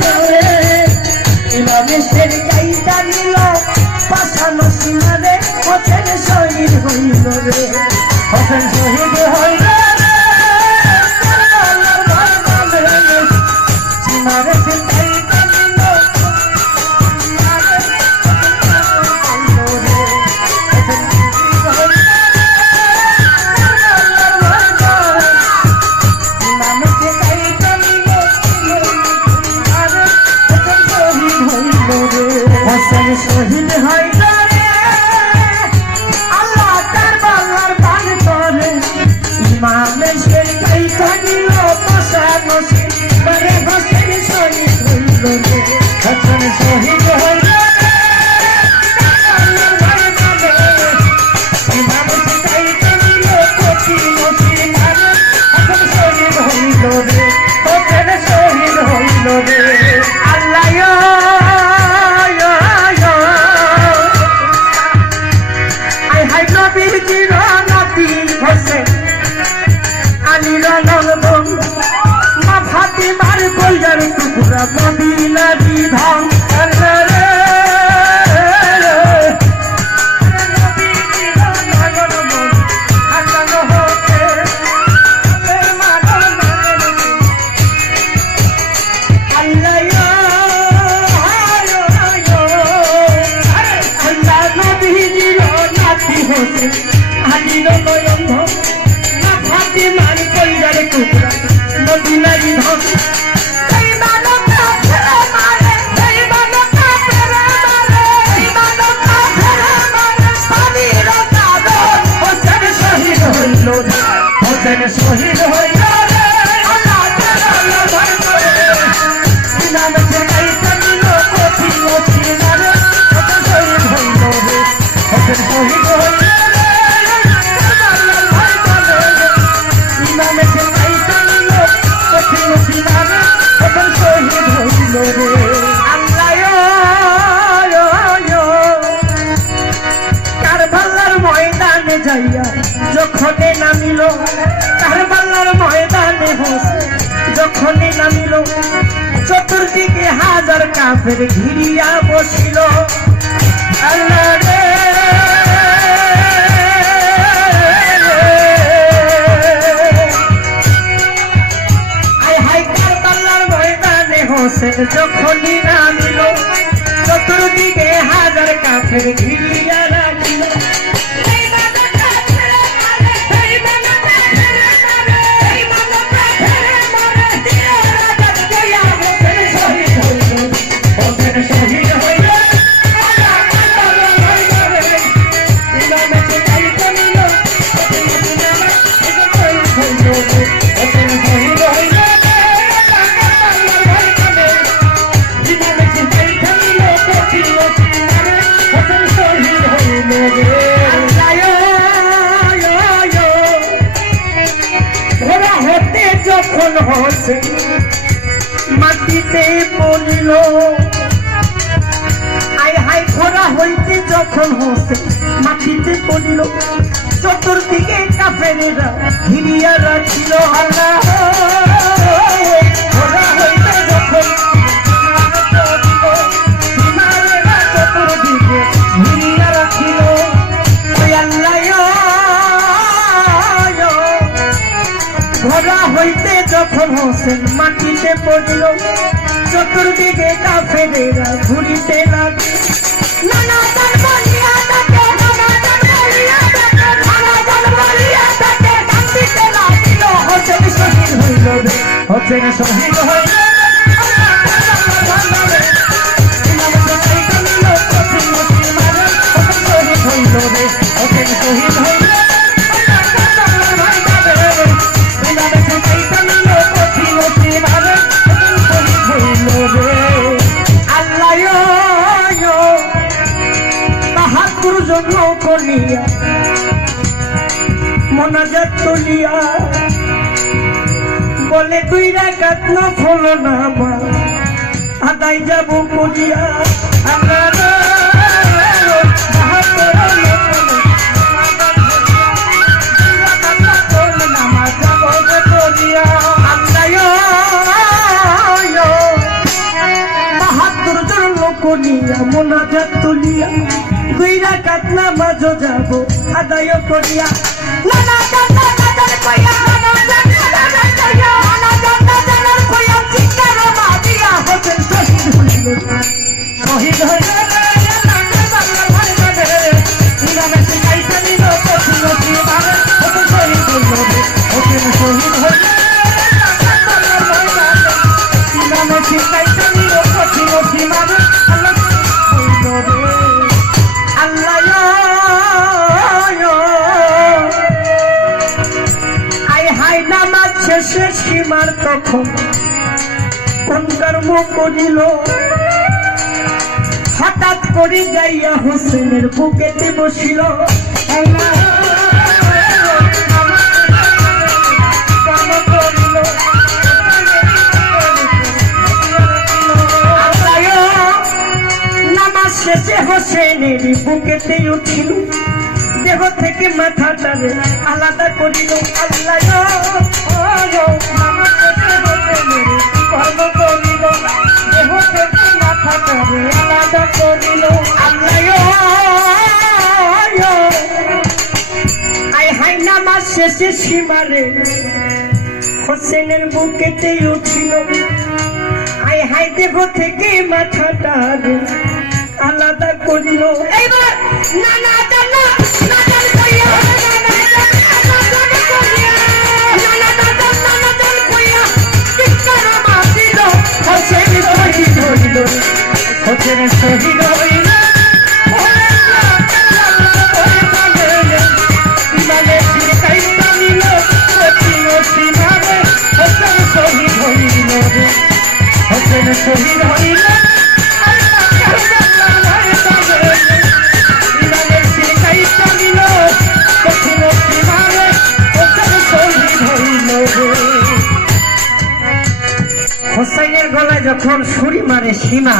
ধরে ইমামের গাইটা নিল পাশানো সীমারে হোসেন শহীদ হইল রে হোসেন শহীদ হইল সীমারে গাইটা নিল শহীদ হইল রে আল্লাহ কারবালার বান করে ইমামের শের গাইটা নিল পাশানো সীমারে হোসেন শহীদ হইল রে হোসেন শহীদ হইল মদিনা বিধান মদিনা বিধান শহীদ হইল রে আল্লাহ তাআলা ভয় করে ইমামের গাইটা নিল কঠিন সীমারে হোসেন শহীদ হইল রে হোসেন শহীদ হইল রে আল্লাহ ভয় করে ইমামের গাইটা নিল কঠিন সীমারে হোসেন শহীদ হইল রে আল্লাহ কারবালার ময়দানে যাইয়া যখন নামিল কারবালার ময়দানে হোসেন যখন নামিল চতুর্দিকে হাজার কাফের ঘিরিয়া বসিল আল্লাহ রে হায় কারবালার ময়দানে হোসেন যখন নামিল চতুর্দিকে হাজার কাফের ঘিরিয়া রাখিল যখন হোসেন মাটিতে পড়িল আই হাই খরা হইতে যখন হোসেন মাটিতে পড়িল চতুর্দিকে কাফেরেরা ঘিরিয়া রাখিল আল্লাহ খরা হইতে যখন চতুর্দিকে ঘিরিয়া রাখিল ঘোড়া হইতে যখন হোসেন মাটিতে পড়িল চতুর্দিকে কাফেরেরা ঘুরিতে লাগিল হোসেন শহীদ হইল রে হোসেন শহীদ হইল হোসেন শহীদ হইল করিয়া মোনাজাত তুলিয়া বলে দুই রাকাত নফল নামাজ আদায় যাব করিয়া মোনাজাত তুলিয়া দুই রাকাত নামাজ যাব আদায় করিয়া নানা জান্না নাজার কইয়া নানা জান্না নাজার কইয়া নানা জান্না জানার কইয়া চিৎকার মারিয়া হোসেন শহীদ হইল শহীদ হইল ইমামে শিখাইতে নিল কঠিন সীমারে হোসেন শহীদ হইল হোসেন শহীদ হইল ইমামে শিখাইতে নিল কঠিন সীমারে আল্লাহ হইল রে আল্লাহ আই হাই নামাজ শেষে সীমার তখন কোন কর্ম করিল হঠাৎ করে যাইয়া হোসেনের বুকেতে বসিল নামাজ শেষে হোসেনের বুকেতে উঠিল দেহ থেকে মাথাটারে আলাদা করিল আল্লাহ নামাজ শেষে হোসেনের কর্ম করিল দেহ থেকে মাথাটারে আলাদা করিল আল্লাহ আই হাই নামাজ শেষে সীমারে হোসেনের বুকেতে উঠিল আই হাই দেহ থেকে মাথাটারে আলাদা করিল এইবার নানা জান্না নাজার কইয়া নানা জান্না নাজার কইয়া নানা জান্না নাজার কইয়া চিৎকার মারিল হোসেন শহীদ হইল হোসেন শহীদ হইল ইমামে শিখাইতে নিল কঠিন সীমারে হোসেন শহীদ হইল হোসেন শহীদ হইল হোসেনের গলায় যখন ছুরি মারে সীমা